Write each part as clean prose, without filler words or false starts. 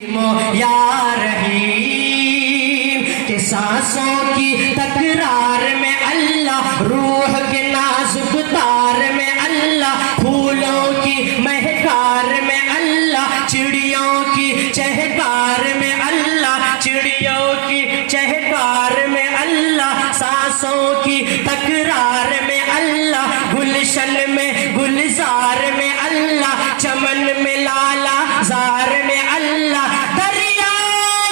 یا رحیم کہ سانسوں کی تکرار میں اللہ، روح کے نازک تار میں اللہ، پھولوں کی مہکار میں اللہ، چڑیوں کی چہکار میں اللہ، چڑیوں کی چہکار میں اللہ، سانسوں کی تکرار میں اللہ، گلشن میں گلزار میں اللہ، چمن میں لالا زار میں اللہ، دریا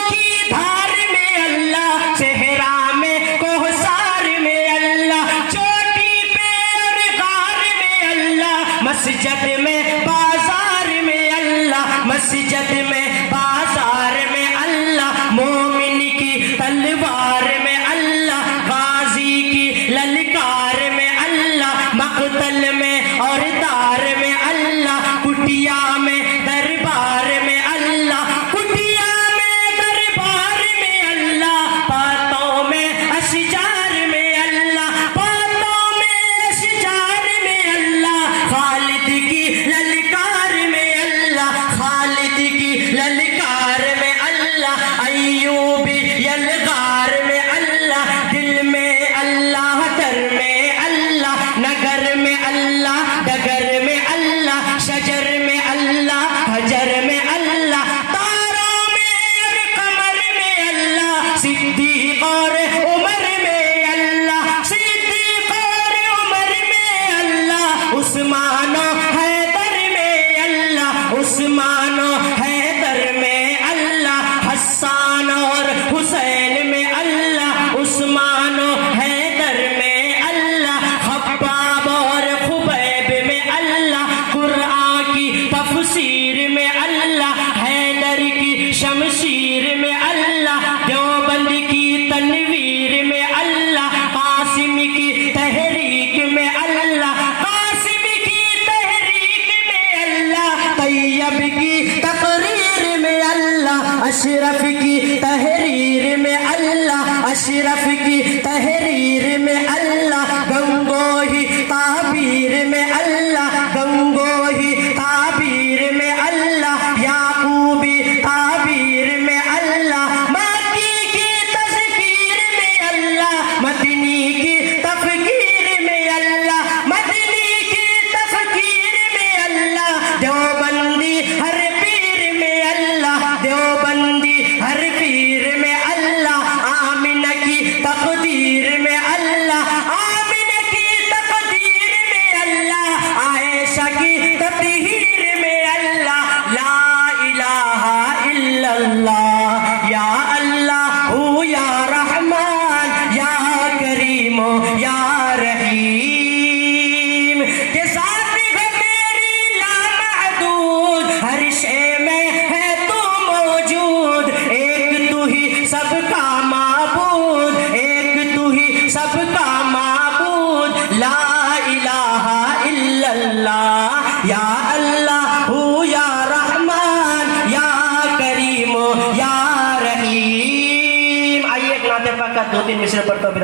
کی دھار میں اللہ، صحرا میں کوثر میں اللہ، چوٹی پہ اور غار میں اللہ، مسجد میں بازار میں اللہ، مسجد میں بازار میں اللہ، مومن کی تلوار میں اللہ، غازی کی للکار میں اللہ، مقتل میں اور دار میں اللہ، کٹیا میں دربار میں اللہ، کٹیا میں دربار میں اللہ، باتوں میں اشجار میں اللہ، باتوں میں اشجار میں اللہ، خالد کی للکار میں اللہ، خالد کی للکار میں اللہ، ایوبی یلغار میں اللہ، دل میں اللہ در میں اللہ، نگر میں اللہ ڈگر میں اللہ، شجر میں اللہ حجر میں اللہ، تاروں میں اور قمر میں اللہ، صدیق اور عمر میں اللہ، صدیق اور عمر میں اللہ، عثمان و حیدر میں اللہ، عثمان و حیدر میں اللہ، حسان اور حسین میں اللہ، عثمان و حیدر میں اللہ، خباب اور خبیب میں اللہ، قرآن کی تفسیر میں اللہ، حیدر کی شمشیر میں اللہ، دیوبند کی تنویر میں اللہ، قاسم کی تحریک میں اللہ، قاسم کی تحریک میں اللہ، طیب کی تقریر میں اللہ، اشرف کی تحریر میں اللہ، اشرف کی تحریر میں اللہ، گنگوہی تعبیر میں اللہ، گنگوہی تعبیر میں اللہ، یعقوبی تعبیر میں اللہ، مکی کی تذکیر میں اللہ، مدنی کی تفکیر میں اللہ، مدنی کی تفکیر میں اللہ، دیوبندی ہر پیر میں اللہ، دیوبندی ہر پیر میں اللہ، آمنہ کی تقدیر میں اللہ، آمنہ کی تقدیر میں اللہ، عائشہ کی تطہیر میں اللہ، لا الہ الا اللہ، یا اللہ یا رحمان یا کریم یا رحیم، کہ ذات ہے تیری لامحدود، ہر شے میں ہے تو موجود، ایک تو ہی سب کا معبود، ایک تو ہی سب کا معبود، لا الہ الا اللہ، یا اللہ یا رحمان یا کریم یا رحیم۔ آئیے ایک نعت پاک کا 2-3 مصرع پڑھتا ہوں۔